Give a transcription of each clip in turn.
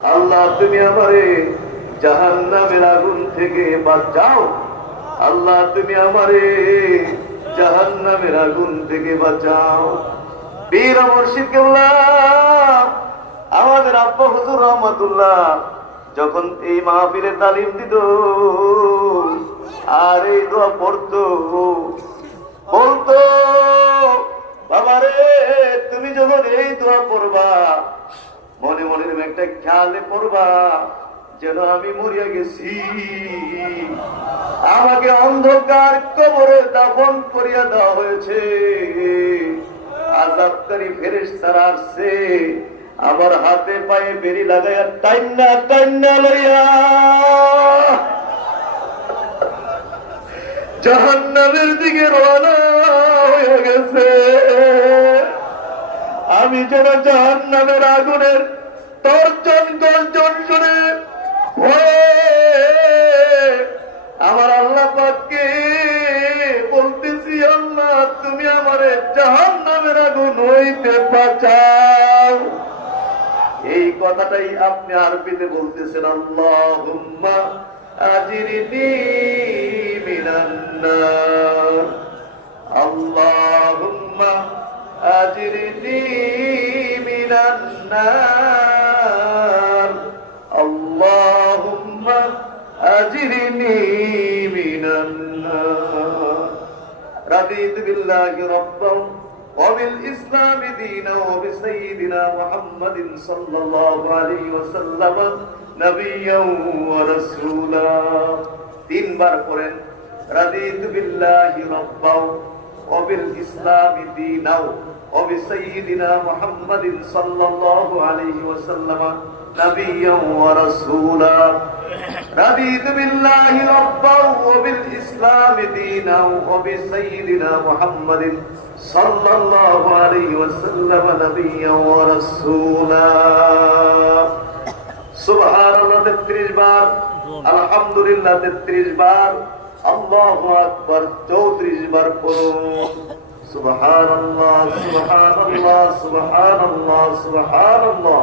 আল্লাহ, তুমি আমারে জাহান্নামের আগুন থেকে বাঁচাও। আল্লাহ, তুমি আমারে জাহান্নামের আগুন থেকে বাঁচাও। বীর কেবলা, আমাদের আব্বা হুজুর রহমতুল্লাহ যখন এই মাহফিলে তালিম দিত, আর এই দোয়া পড়তো, বলতো, বাবারে, তুমি যখন এই দোয়া পড়বা মনে মনে একটা খেয়ালে পড়বা যেন আমি মরিয়া গেছি। আমাকে অন্ধকার কবরে দাফন করিয়া দেওয়া হয়েছে। আজাবকারী ফেরেস তারা আসছে। আমার হাতে পায়ে বেরি লাগাইয়া টাইনা টাইনা লইয়া। জাহান্নামের দিকে রওনা হয়ে গেছে। আমি যেন জাহান্নামের আগুনের তর্জন গর্জন শুনে আমার আল্লাহ পাককে বলতেছি, আল্লাহ, তুমি আমারে জাহান্নামের আগুন হইতে বাঁচাও। এই কথাটাই আপনি আরবিতে বলতেছেন, আল্লাহুম্মা আজিরনি মিনান নার। আল্লাহুম্মা আজিরনি نجرني من النار رضيت بالله ربا وبالإسلام دينا وبسيدنا محمد صلى الله عليه وسلم نبيا ورسولا তিনবার পড়েন রাদিত বিল্লাহি রব্বাও ওবিল ইসলামি দীনাও ওবি সাইয়্যিদিনা মুহাম্মাদিন সাল্লাল্লাহু আলাইহি ওয়াসাল্লাম نبيا ورسولا. رضيت بالله ربا وبالإسلام دينا وبسيدنا محمد صلى الله عليه وسلم نبيا ورسولا. سبحان الله تتريج بار. الحمد لله تتريج بار. الله أكبر. চৌত্রিশ বার سبحان الله سبحان الله سبحان الله سبحان الله.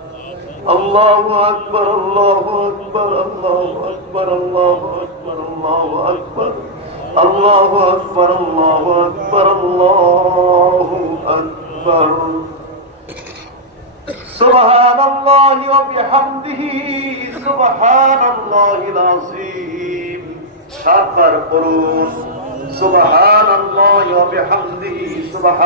الله أكبر الله أكبر الله أكبر الله أكبر الله أكبر الله أكبر الله أكبر الله أكبر سبحان الله وبحمده سبحان الله العظيم সাতবার করুন সুবহান আল্লাহ ওয়া বিহামদিহি সুবহান